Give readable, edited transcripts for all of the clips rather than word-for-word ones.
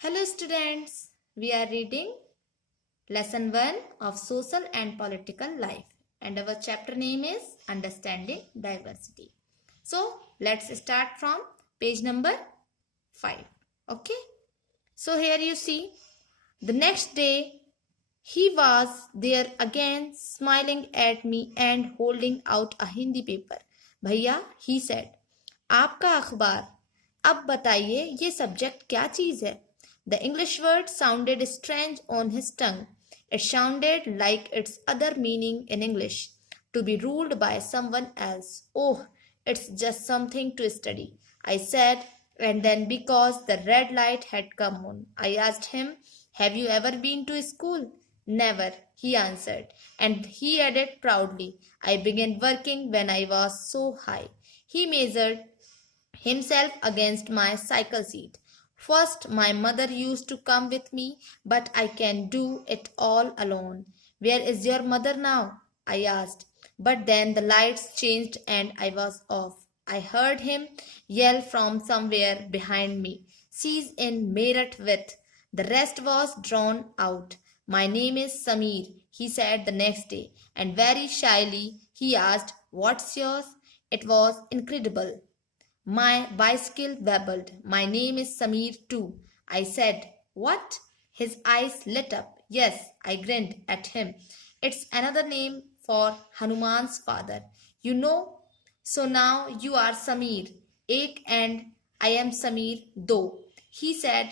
Hello students, we are reading lesson 1 of social and political life and our chapter name is understanding diversity. So let's start from page number 5. Okay. So here you see the next day he was there again smiling at me and holding out a Hindi paper. भैया, he said, आपका अखबार. अब बताइए ये subject क्या चीज है? The English word sounded strange on his tongue. It sounded like its other meaning in English, to be ruled by someone else. Oh, it's just something to study, I said, and then because the red light had come on, I asked him, have you ever been to school? Never, he answered, and he added proudly, I began working when I was so high. He measured himself against my cycle seat. First, my mother used to come with me, but I can do it all alone. Where is your mother now? I asked. But then the lights changed and I was off. I heard him yell from somewhere behind me. She's in Meerut with. The rest was drawn out. My name is Samir, he said the next day, and very shyly he asked, what's yours? It was incredible. My bicycle babbled. My name is Samir too. I said, what? His eyes lit up. Yes, I grinned at him. It's another name for Hanuman's father. You know? So now you are Samir Ek and I am Samir Do, he said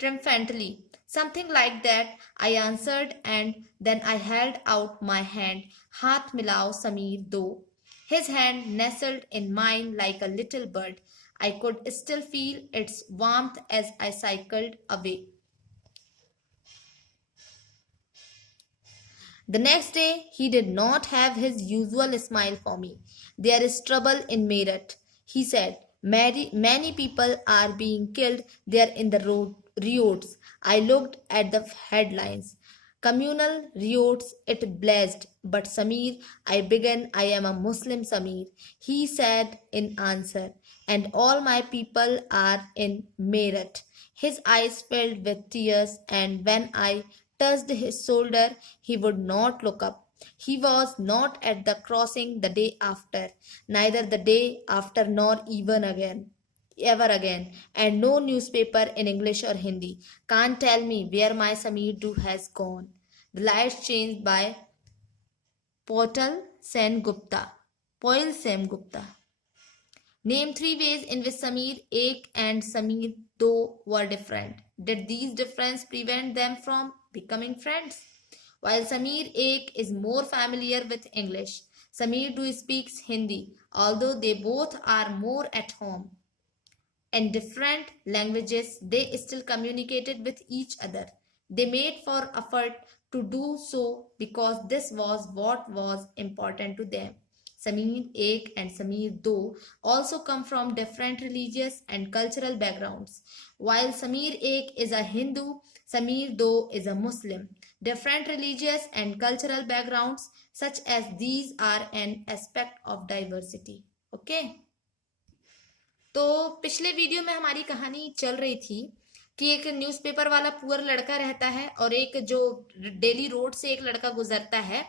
triumphantly. Something like that, I answered, and then I held out my hand. Haath milao Samir Do. His hand nestled in mine like a little bird. I could still feel its warmth as I cycled away. The next day, he did not have his usual smile for me. There is trouble in Meerut, he said. Many people are being killed there in the riots. I looked at the headlines. Communal riots, it blazed. But Samir, I began, I am a Muslim Samir, he said in answer, and all my people are in Meerut. His eyes filled with tears, and when I touched his shoulder, he would not look up. He was not at the crossing the day after, neither the day after nor even again. Ever again, and no newspaper in English or Hindi can't tell me where my Samir Do has gone. The lights changed by Poil Sen Gupta. Poil Sen Gupta. Name 3 ways in which Samir Ek and Samir Do were different. Did these differences prevent them from becoming friends? While Samir Ek is more familiar with English, Samir Do speaks Hindi, although they both are more at home. In different languages, they still communicated with each other. They made for effort to do so because this was what was important to them. Samir Ek and Samir Do also come from different religious and cultural backgrounds. While Samir Ek is a Hindu, Samir Do is a Muslim. Different religious and cultural backgrounds such as these are an aspect of diversity. Okay? तो पिछले video में हमारी कहानी चल रही थी कि एक न्यूज़पेपर वाला पुअर लड़का रहता है और एक जो डेली रोड से एक लड़का गुजरता है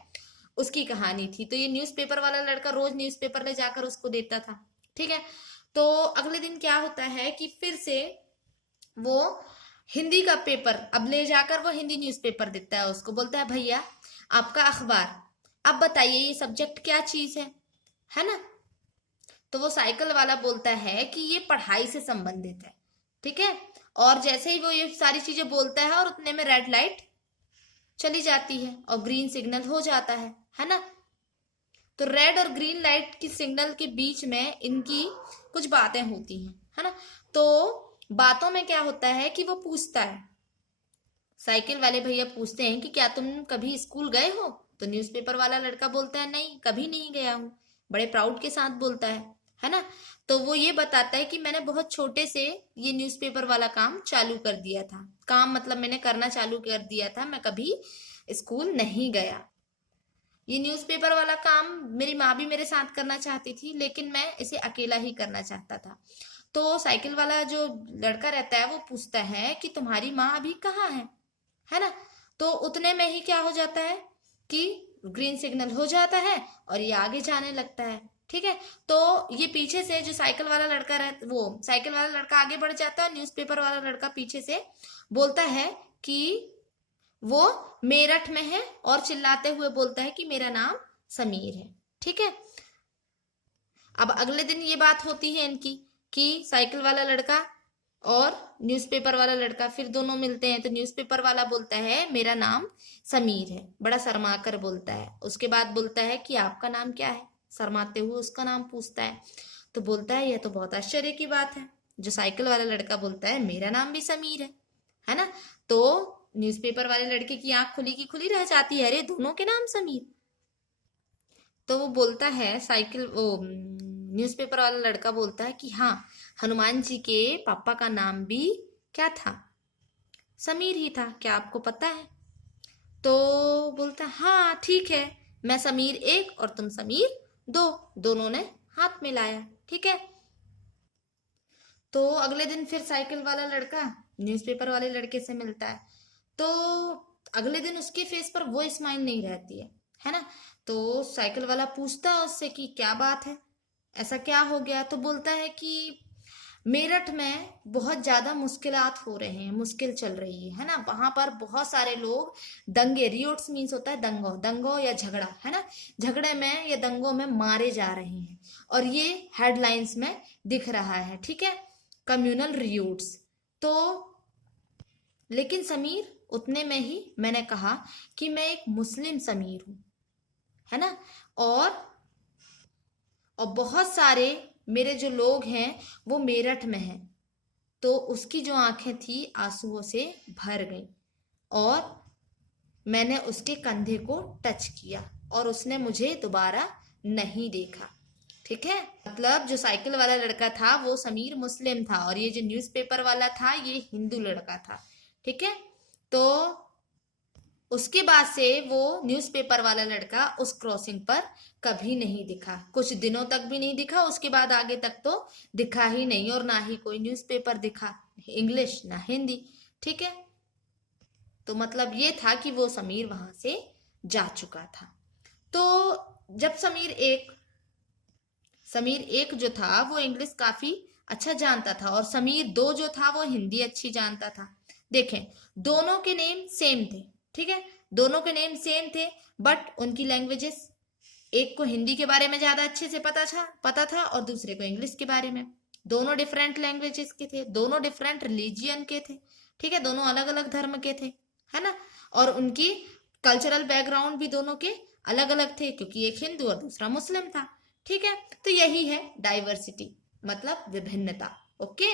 उसकी कहानी थी। तो ये न्यूज़पेपर वाला लड़का रोज न्यूज़पेपर ले जाकर उसको देता था। ठीक है, तो अगले दिन क्या होता है कि फिर से वो हिंदी का पेपर अब ले जाकर वो हिंदी न्यूज़पेपर देता है उसको, बोलता है भैया आपका अखबार, अब बताइए ये सब्जेक्ट क्या चीज है ना? तो वो साइकिल वाला बोलता है कि ये पढ़ाई से संबंधित है। ठीक है, और जैसे ही वो ये सारी चीजें बोलता है और उतने में रेड लाइट चली जाती है और ग्रीन सिग्नल हो जाता है ना? तो रेड और ग्रीन लाइट की सिग्नल के बीच में इनकी कुछ बातें होती हैं, है ना? तो बातों में क्या होता है कि वो पूछता है, साइकिल वाले भैया पूछते हैं कि क्या तुम कभी स्कूल गए हो? तो न्यूज़पेपर वाला लड़का बोलता है नहीं, कभी नहीं गया हूं, बड़े प्राउड के साथ बोलता है ना? तो वो ये बताता है कि मैंने बहुत छोटे से ये न्यूज़पेपर वाला काम चालू कर दिया था। काम मतलब मैंने करना चालू कर दिया था, मैं कभी स्कूल नहीं गया। ये न्यूज़पेपर वाला काम मेरी माँ भी मेरे साथ करना चाहती थी, लेकिन मैं इसे अकेला ही करना चाहता था। तो साइकिल वाला जो लड़का रहता है वो पूछता है कि तुम्हारी माँ अभी कहाँ है ना। तो उतने में ही क्या हो जाता है कि ग्रीन सिग्नल हो जाता है और ये आगे जाने लगता है। ठीक है, तो ये पीछे से जो साइकिल वाला लड़का वो साइकिल वाला लड़का आगे बढ़ जाता है, न्यूज़पेपर वाला लड़का पीछे से बोलता है कि वो मेरठ में है और चिल्लाते हुए बोलता है कि मेरा नाम समीर है। ठीक है, अब अगले दिन ये बात होती है इनकी कि साइकिल वाला लड़का और न्यूज़पेपर वाला लड़का फिर दोनों मिलते हैं। तो न्यूज़पेपर वाला बोलता है मेरा नाम समीर है, बड़ा शर्मा कर बोलता है। उसके बाद बोलता है कि आपका नाम क्या है, शर्माते हुए उसका नाम पूछता है। तो बोलता है यह तो बहुत आश्चर्य की बात है। जो साइकिल वाला लड़का बोलता है मेरा नाम भी समीर है ना। तो न्यूज़पेपर वाले लड़के की आंख खुली की खुली रह जाती है, अरे दोनों के नाम समीर। तो वो बोलता है वो न्यूज़पेपर वाला लड़का बोलता है कि हाँ, हनुमान जी के पापा का नाम भी क्या था, समीर ही था, क्या आपको पता है। तो बोलता है हाँ ठीक है, मैं समीर एक और तुम समीर दो। दोनों ने हाथ मिलाया। ठीक है, तो अगले दिन फिर साइकिल वाला लड़का न्यूज़पेपर वाले लड़के से मिलता है। तो अगले दिन उसके फेस पर वो स्माइल नहीं रहती है ना। तो साइकिल वाला पूछता है उससे कि क्या बात है, ऐसा क्या हो गया। तो बोलता है कि मेरठ में बहुत ज्यादा मुश्किलात हो रहे हैं, मुश्किल चल रही है ना। वहां पर बहुत सारे लोग दंगे, रियोट्स मीन्स होता है दंगो या झगड़ा, है ना। झगड़े में या दंगों में मारे जा रहे हैं और ये हेडलाइंस में दिख रहा है। ठीक है, कम्युनल रियोट्स। तो लेकिन समीर, उतने में ही मैंने कहा कि मैं एक मुस्लिम समीर हूं, है ना। और बहुत सारे मेरे जो लोग हैं वो मेरठ में हैं। तो उसकी जो आंखें थी आंसुओं से भर गईं और मैंने उसके कंधे को टच किया और उसने मुझे दोबारा नहीं देखा। ठीक है, मतलब जो साइकिल वाला लड़का था वो समीर मुस्लिम था और ये जो न्यूज़पेपर वाला था ये हिंदू लड़का था। ठीक है, तो उसके बाद से वो न्यूज़पेपर वाला लड़का उस क्रॉसिंग पर कभी नहीं दिखा, कुछ दिनों तक भी नहीं दिखा। उसके बाद आगे तक तो दिखा ही नहीं और ना ही कोई न्यूज़पेपर दिखा, इंग्लिश ना हिंदी। ठीक है, तो मतलब ये था कि वो समीर वहां से जा चुका था। तो जब समीर एक जो था वो इंग्लिश काफी अच्छा जानता था और समीर दो जो था वो हिंदी अच्छी जानता था। देखें, दोनों के नेम सेम थे। ठीक है, दोनों के नेम सेम थे बट उनकी लैंग्वेजेस, एक को हिंदी के बारे में ज्यादा अच्छे से पता था और दूसरे को इंग्लिश के बारे में। दोनों डिफरेंट लैंग्वेजेस के थे, दोनों डिफरेंट रिलीजियन के थे। ठीक है, दोनों अलग अलग धर्म के थे, है ना। और उनकी कल्चरल बैकग्राउंड भी दोनों के अलग अलग थे क्योंकि एक हिंदू और दूसरा मुस्लिम था। ठीक है, तो यही है डाइवर्सिटी, मतलब विभिन्नता। ओके।